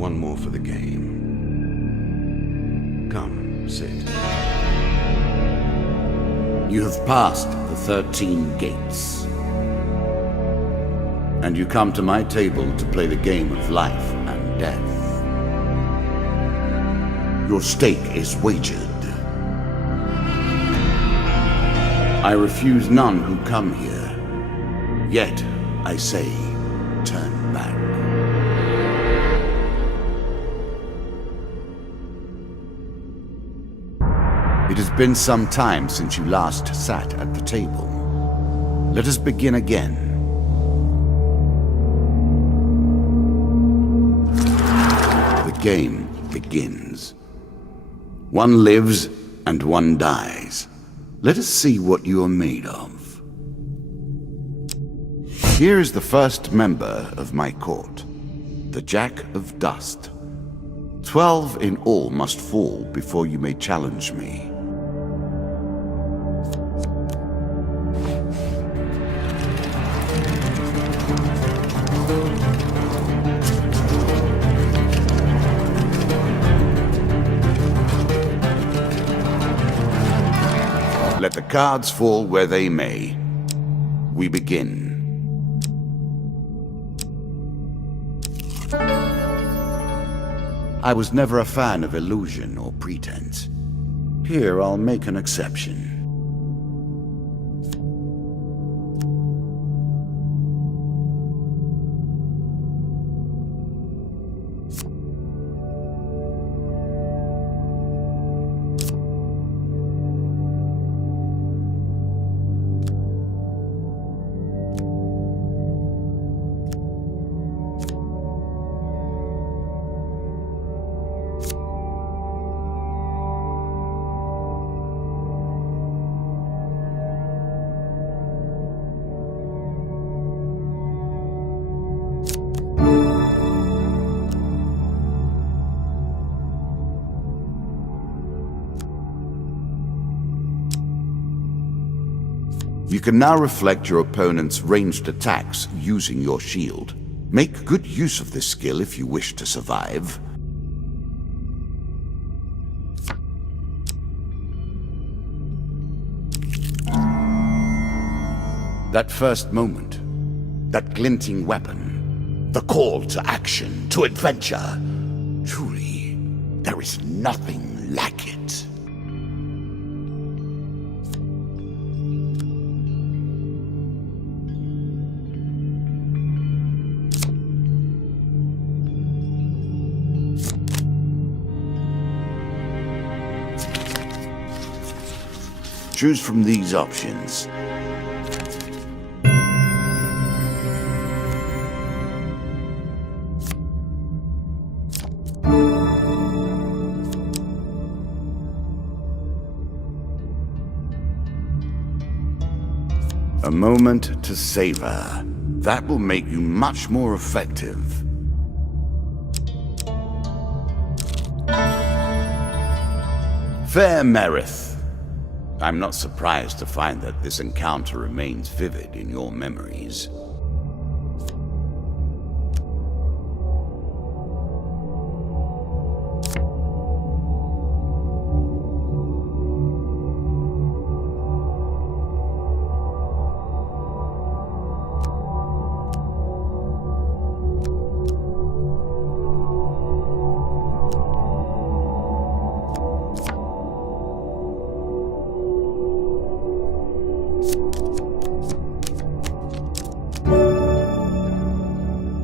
One more for the game. Come, sit. You have passed the 13 gates. And you come to my table to play the game of life and death. Your stake is wagered. I refuse none who come here. Yet, I say, turn back. It has been some time since you last sat at the table. Let us begin again. The game begins. One lives and one dies. Let us see what you are made of. Here is the first member of my court, the Jack of Dust. 12 in all must fall before you may challenge me. Let the cards fall where they may. We begin. I was never a fan of illusion or pretense. Here I'll make an exception. You can now reflect your opponent's ranged attacks using your shield. Make good use of this skill if you wish to survive. That first moment, that glinting weapon, the call to action, to adventure. Truly, there is nothing like it. Choose from these options. A moment to savor. That will make you much more effective. Fair Merith. I'm not surprised to find that this encounter remains vivid in your memories.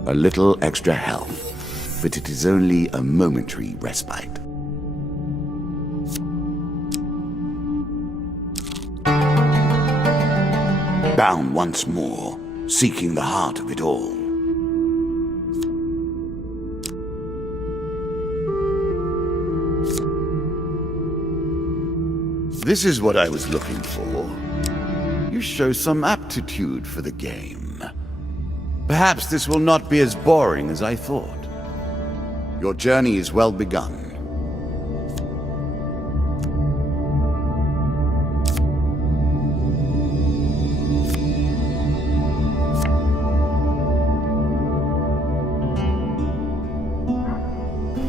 A little extra health, but it is only a momentary respite. Bound once more, seeking the heart of it all. This is what I was looking for. You show some aptitude for the game. Perhaps this will not be as boring as I thought. Your journey is well begun.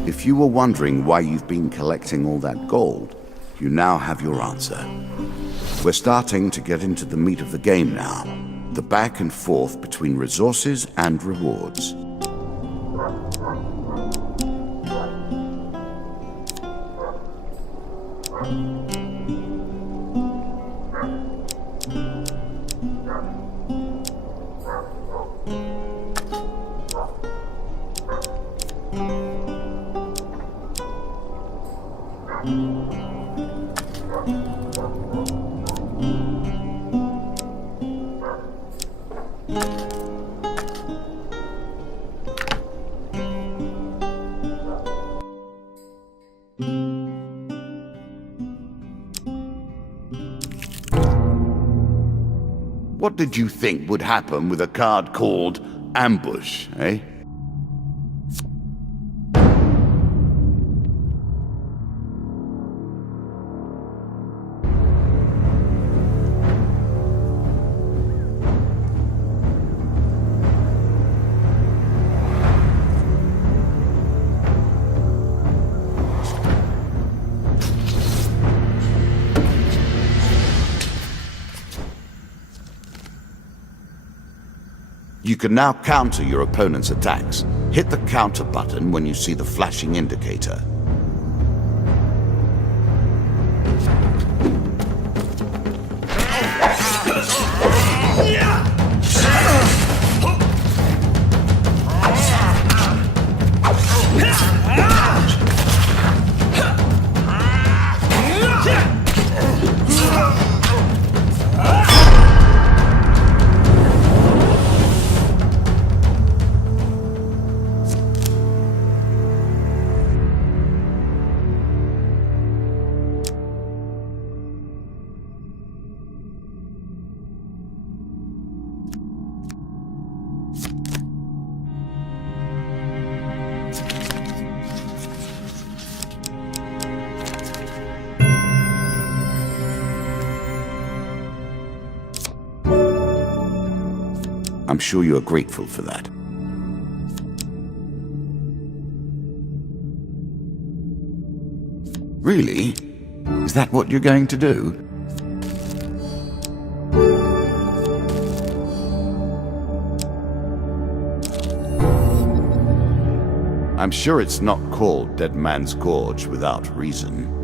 If you were wondering why you've been collecting all that gold, you now have your answer. We're starting to get into the meat of the game now. The back and forth between resources and rewards. What did you think would happen with a card called Ambush, eh? You can now counter your opponent's attacks. Hit the counter button when you see the flashing indicator. I'm sure you are grateful for that. Really? Is that what you're going to do? I'm sure it's not called Dead Man's Gorge without reason.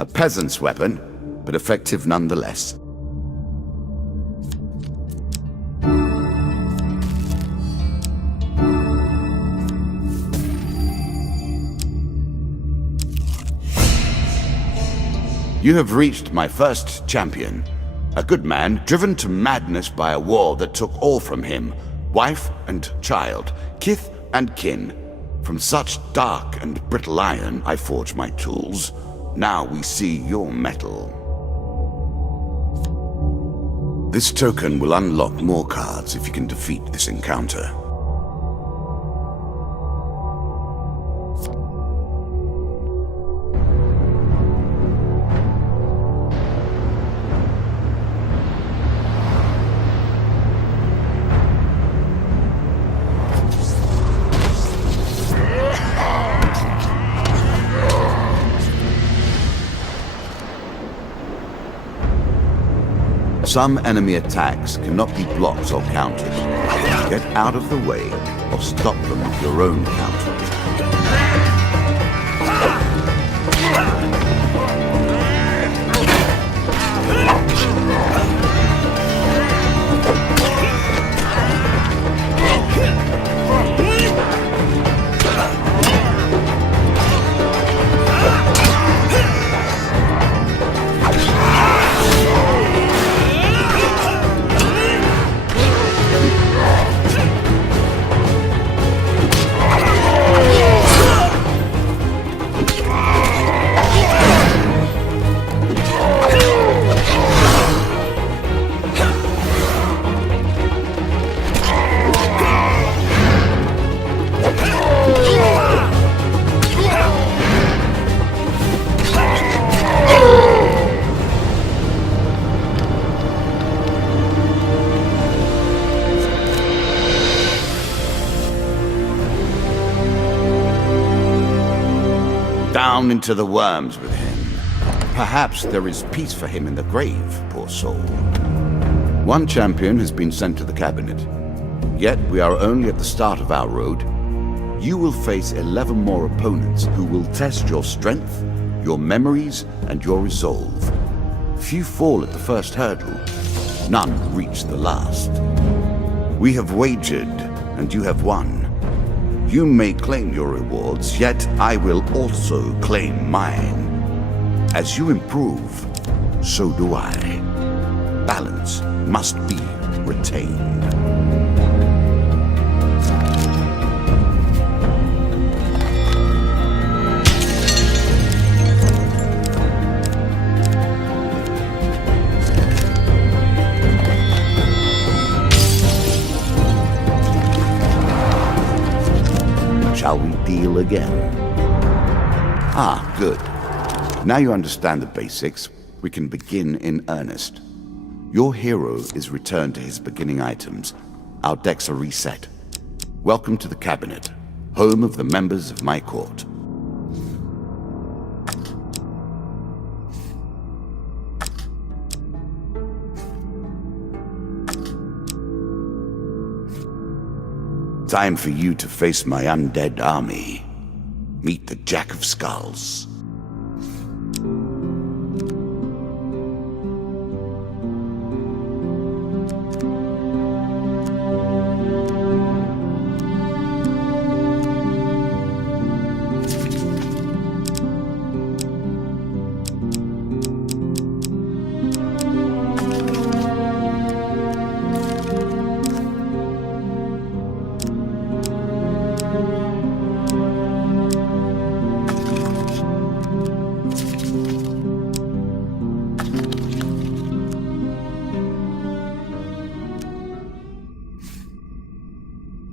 A peasant's weapon, but effective nonetheless. You have reached my first champion. A good man, driven to madness by a war that took all from him. Wife and child, kith and kin. From such dark and brittle iron I forge my tools. Now we see your metal. This token will unlock more cards if you can defeat this encounter. Some enemy attacks cannot be blocked or countered. Get out of the way or stop them with your own counterattack. Down into the worms with him. Perhaps there is peace for him in the grave, poor soul. One champion has been sent to the cabinet. Yet we are only at the start of our road. You will face 11 more opponents who will test your strength, your memories, and your resolve. Few fall at the first hurdle. None reach the last. We have wagered, and you have won. You may claim your rewards, yet I will also claim mine. As you improve, so do I. Balance must be retained. Shall we deal again? Ah, good. Now you understand the basics, we can begin in earnest. Your hero is returned to his beginning items. Our decks are reset. Welcome to the cabinet, home of the members of my court. Time for you to face my undead army. Meet the Jack of Skulls.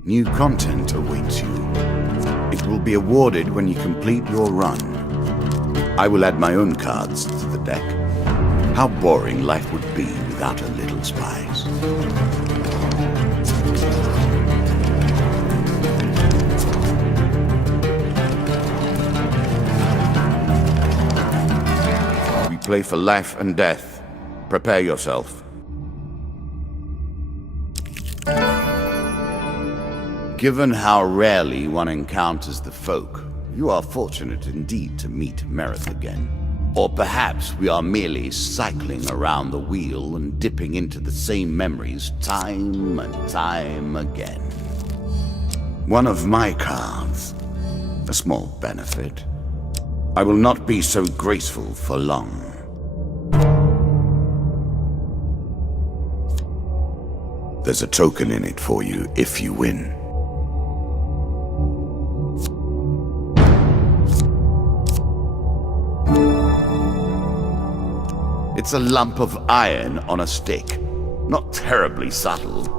New content awaits you. It will be awarded when you complete your run. I will add my own cards to the deck. How boring life would be without a little spice. We play for life and death. Prepare yourself. Given how rarely one encounters the folk, you are fortunate indeed to meet Merith again. Or perhaps we are merely cycling around the wheel and dipping into the same memories time and time again. One of my cards, a small benefit. I will not be so graceful for long. There's a token in it for you if you win. It's a lump of iron on a stick. Not terribly subtle.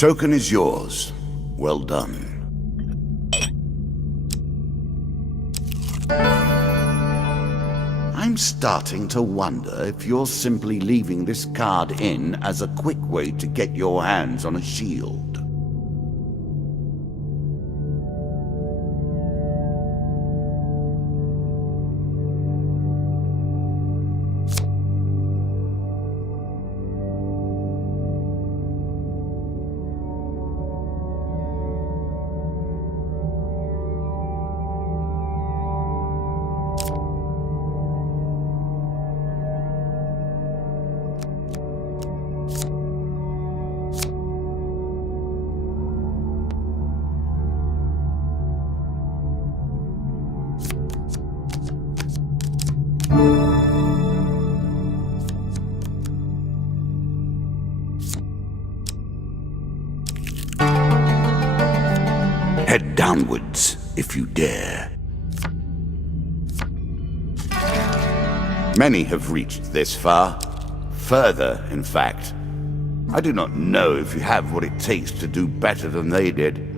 token is yours. Well done. I'm starting to wonder if you're simply leaving this card in as a quick way to get your hands on a shield. Head downwards, if you dare. Many have reached this far. Further, in fact. I do not know if you have what it takes to do better than they did.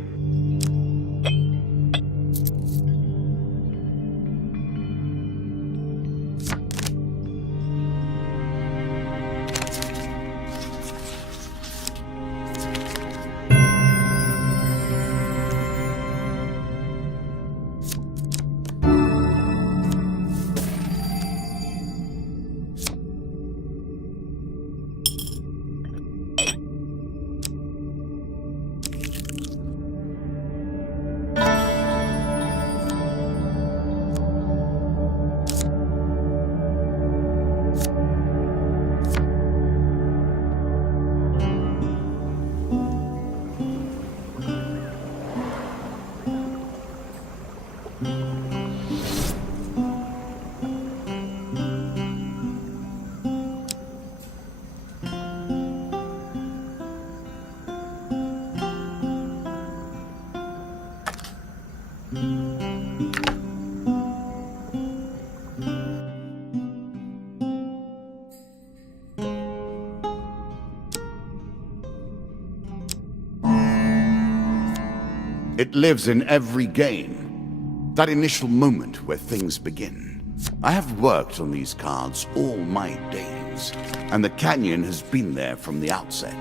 It lives in every game. That initial moment where things begin. I have worked on these cards all my days, and the canyon has been there from the outset.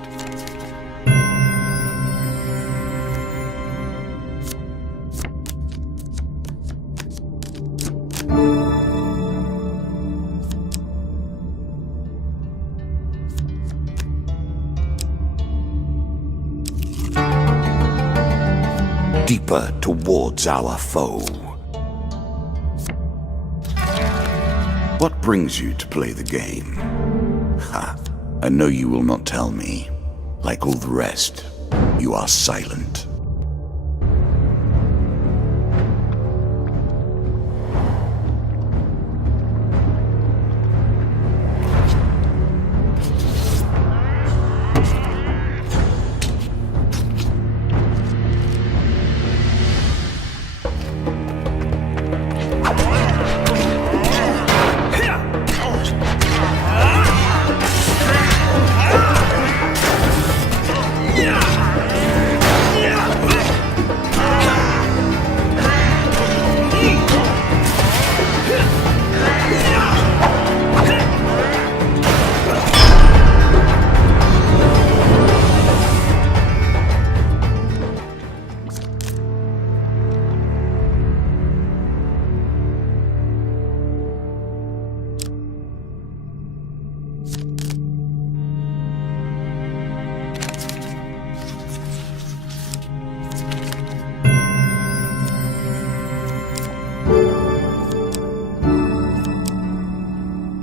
Deeper towards our foe. What brings you to play the game? Ha! I know you will not tell me. Like all the rest, you are silent.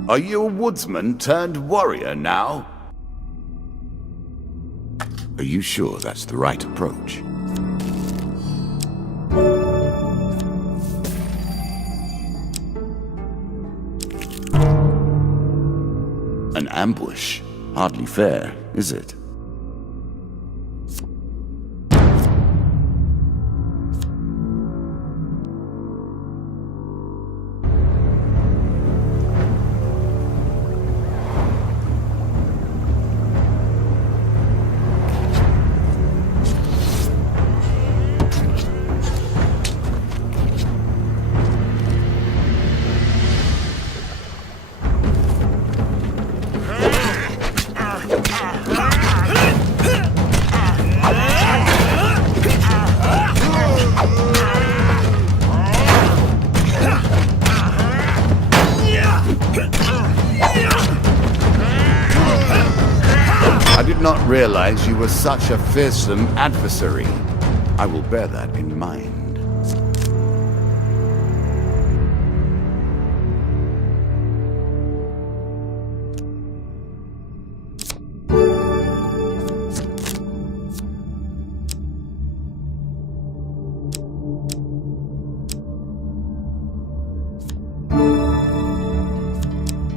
Are you a woodsman turned warrior now? Are you sure that's the right approach? An ambush? Hardly fair, is it? did not realize you were such a fearsome adversary. I will bear that in mind.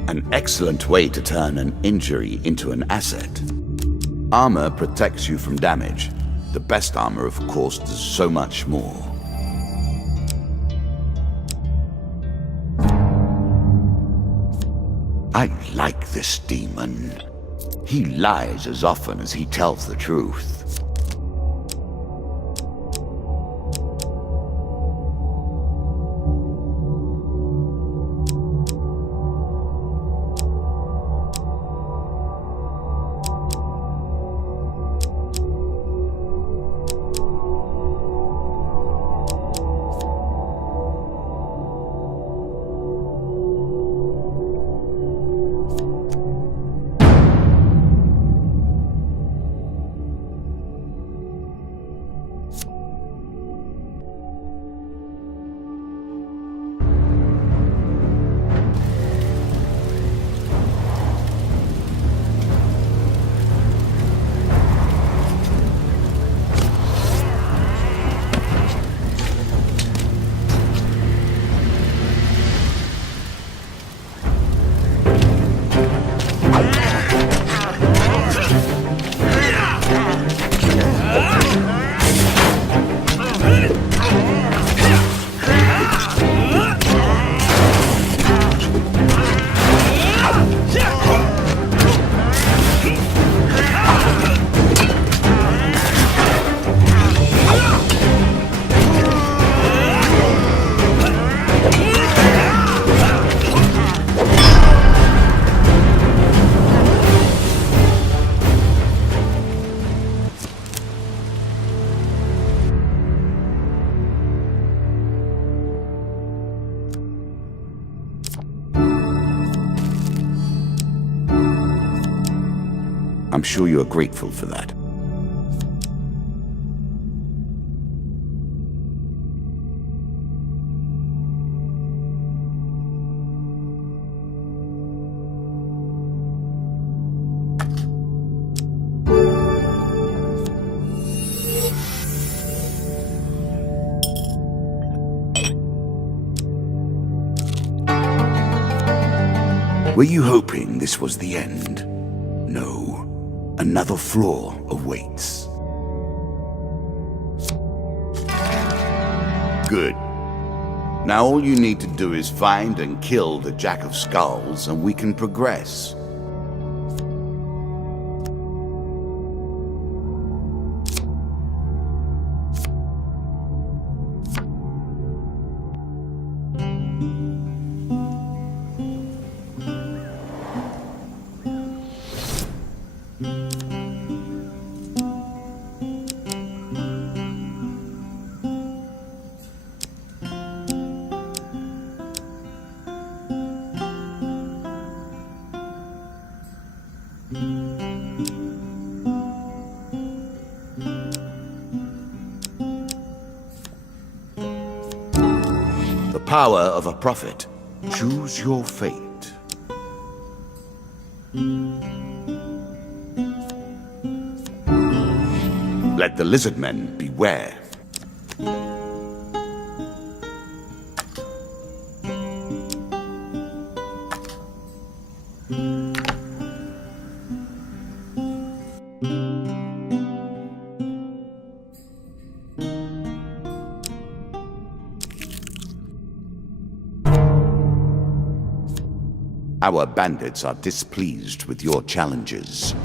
An excellent way to turn an injury into an asset. Armor protects you from damage. The best armor, of course, does so much more. I like this demon. He lies as often as he tells the truth. I'm sure you are grateful for that. Were you hoping this was the end? No. Another flaw awaits. Good. Now all you need to do is find and kill the Jack of Skulls, and we can progress. The power of a prophet. Choose your fate. Let the lizard men beware. Our bandits are displeased with your challenges.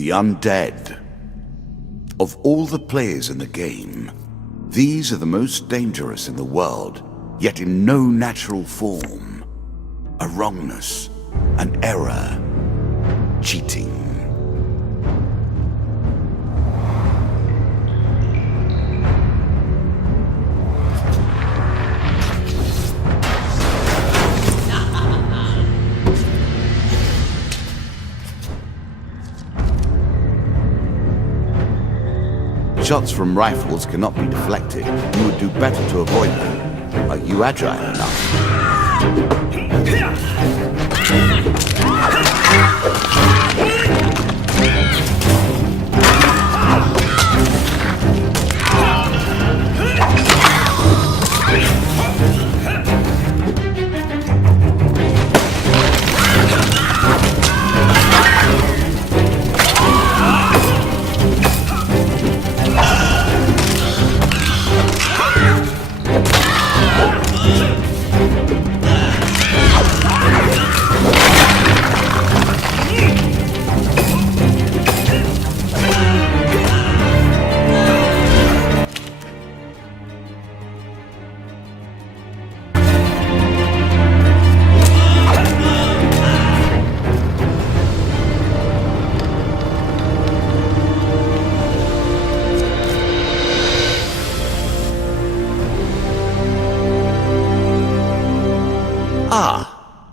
The undead. Of all the players in the game, these are the most dangerous in the world, yet in no natural form. A wrongness, an error, cheating. Shots from rifles cannot be deflected. You would do better to avoid them. Are you agile enough?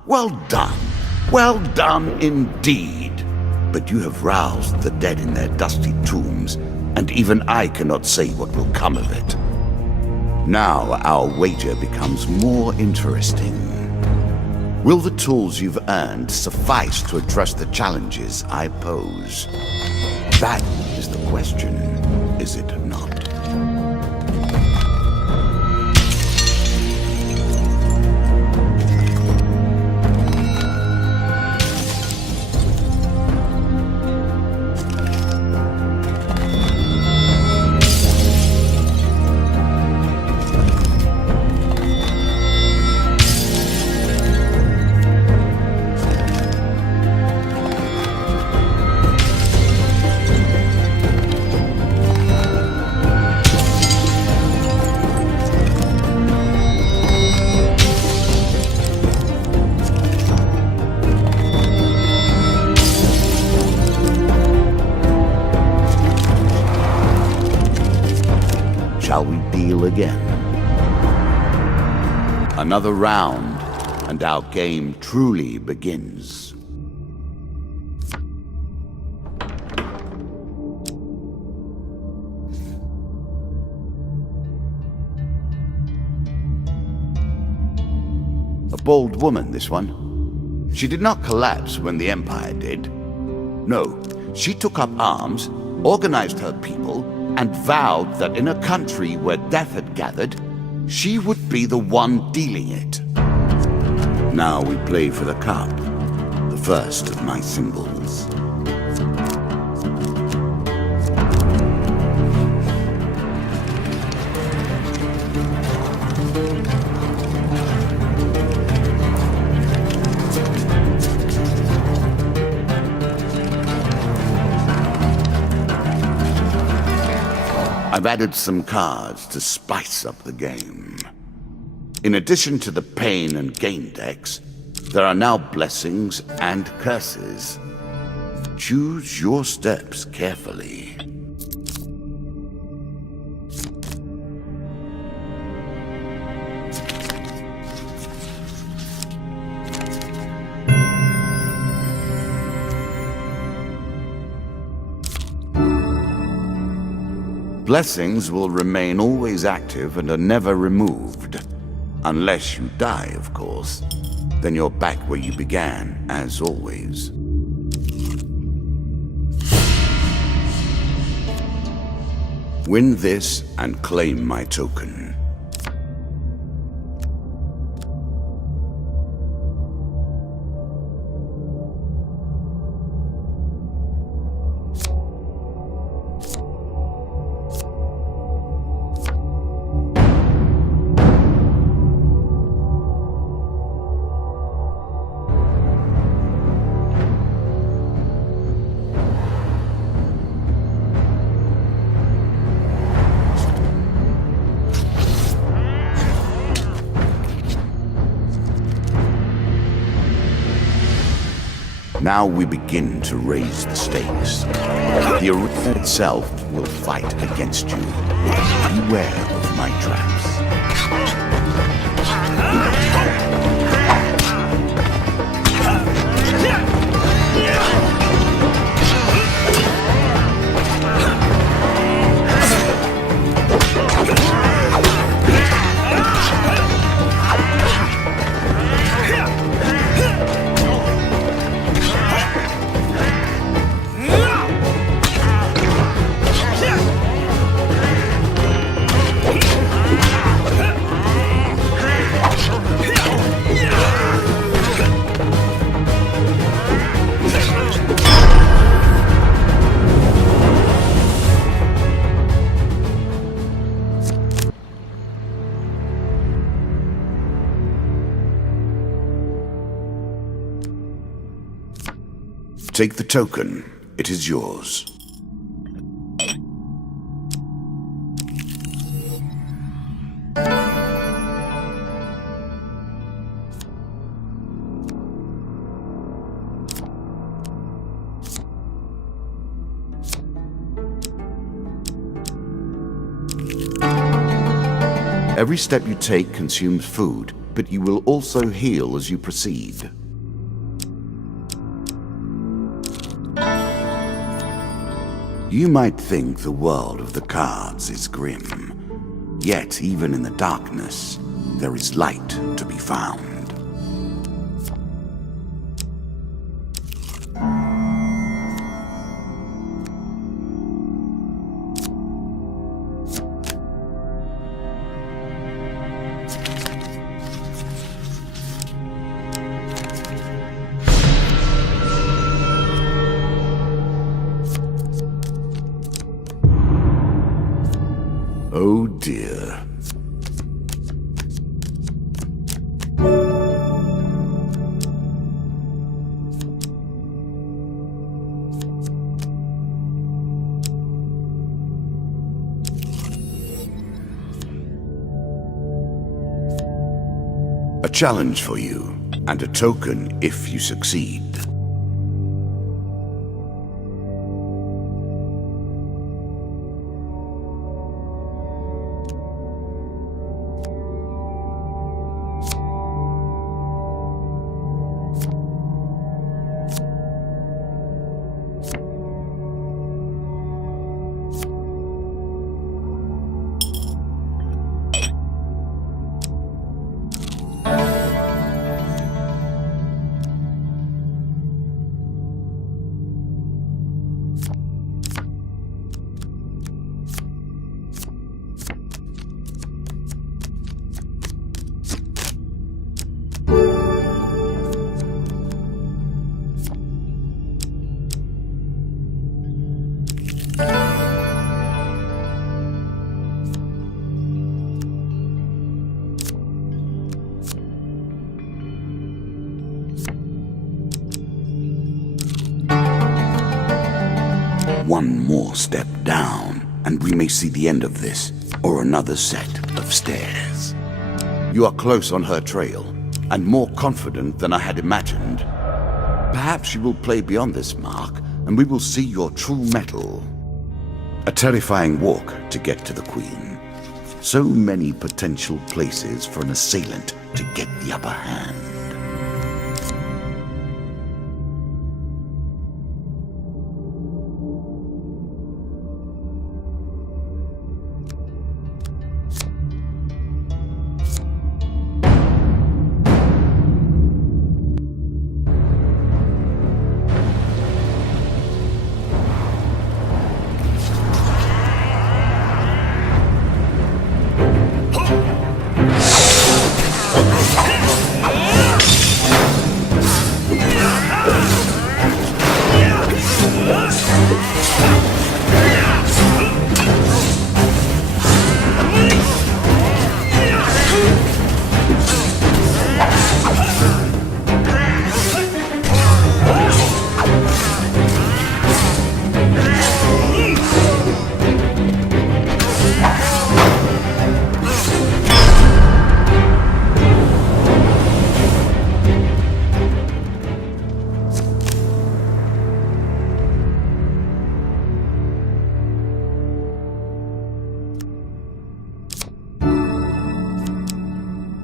Well done. Well done indeed. But you have roused the dead in their dusty tombs, and even I cannot say what will come of it. Now our wager becomes more interesting. Will the tools you've earned suffice to address the challenges I pose? That is the question, is it not? Shall we deal again? Another round, and our game truly begins. A bold woman, this one. She did not collapse when the Empire did. No, she took up arms, organized her people, and vowed that in a country where death had gathered, she would be the one dealing it. Now we play for the cup, the first of my singles. I've added some cards to spice up the game. In addition to the pain and gain decks, there are now blessings and curses. Choose your steps carefully. Blessings will remain always active and are never removed. Unless you die, of course. Then you're back where you began, as always. Win this and claim my token. Now we begin to raise the stakes. The arena itself will fight against you. Beware of my traps. Take the token. It is yours. Every step you take consumes food, but you will also heal as you proceed. You might think the world of the cards is grim, yet even in the darkness, there is light to be found. Oh dear. A challenge for you, and a token if you succeed. One more step down, and we may see the end of this, or another set of stairs. You are close on her trail, and more confident than I had imagined. Perhaps you will play beyond this mark, and we will see your true mettle. A terrifying walk to get to the Queen. So many potential places for an assailant to get the upper hand.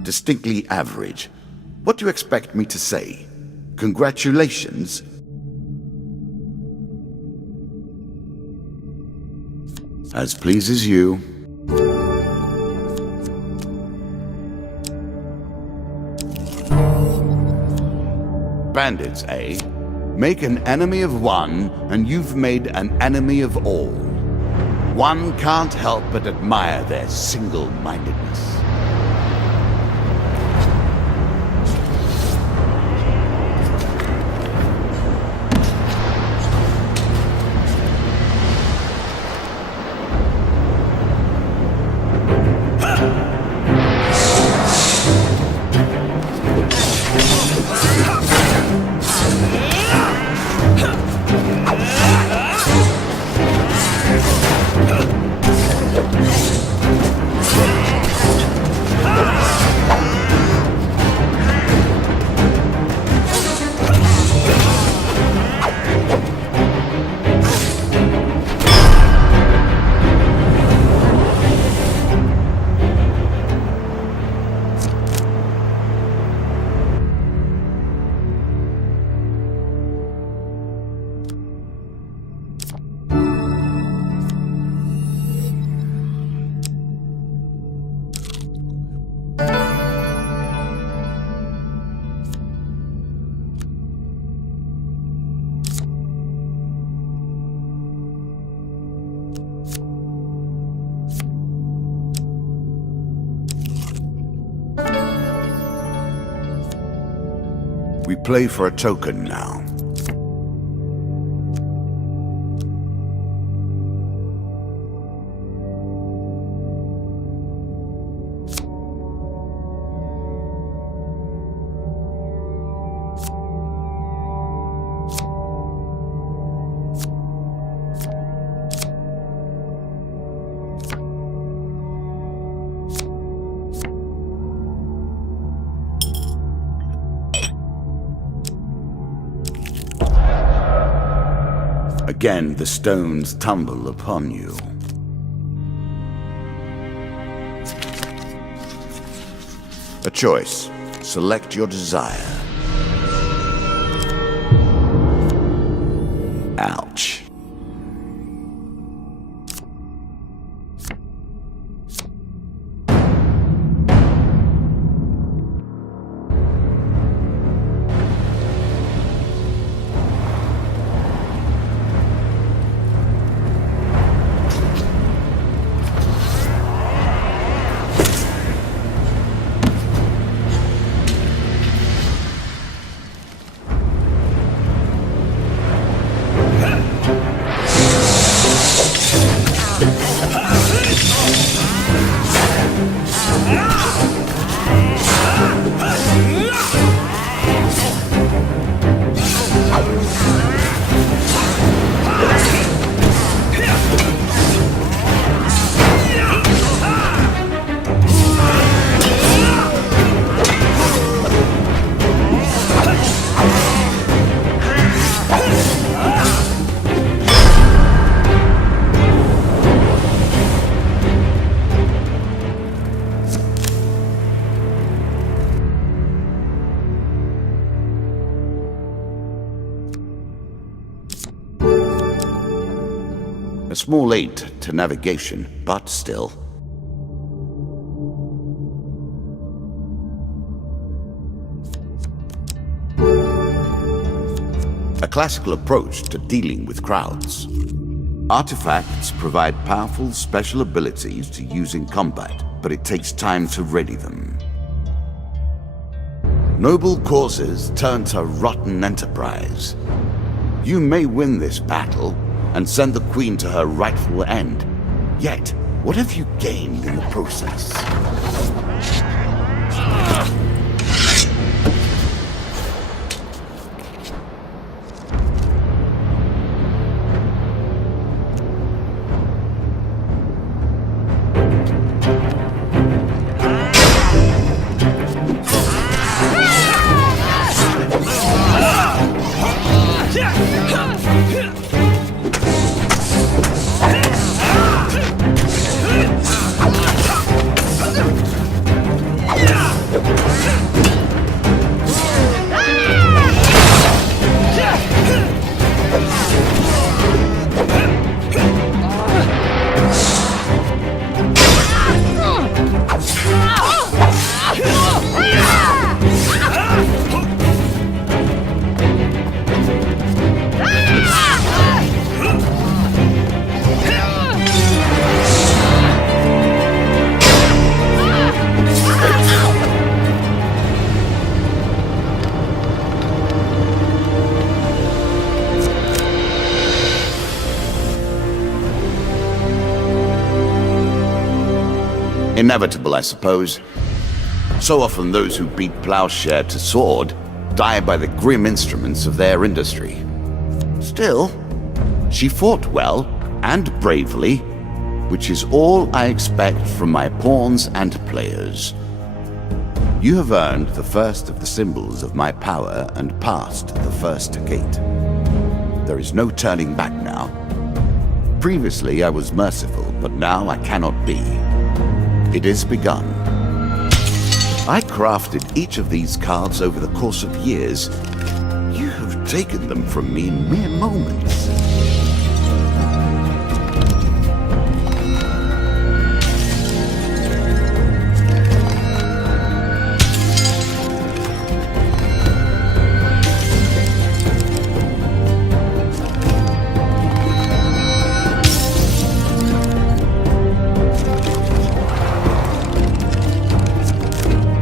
Distinctly average. What do you expect me to say? Congratulations? As pleases you. Bandits, eh? Make an enemy of one, and you've made an enemy of all. One can't help but admire their single-mindedness. We play for a token now. Again, the stones tumble upon you. A choice. Select your desire. Ouch. A small aid to navigation, but still. A classical approach to dealing with crowds. Artifacts provide powerful special abilities to use in combat, but it takes time to ready them. Noble causes turn to rotten enterprise. You may win this battle and send the Queen to her rightful end. Yet, what have you gained in the process? Inevitable, I suppose. So often those who beat plowshare to sword die by the grim instruments of their industry. Still, she fought well and bravely, which is all I expect from my pawns and players. You have earned the first of the symbols of my power and passed the first gate. There is no turning back now. Previously I was merciful, but now I cannot be. It is begun. I crafted each of these cards over the course of years. You have taken them from me in mere moments.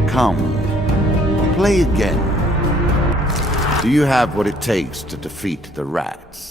Come, play again. Do you have what it takes to defeat the rats?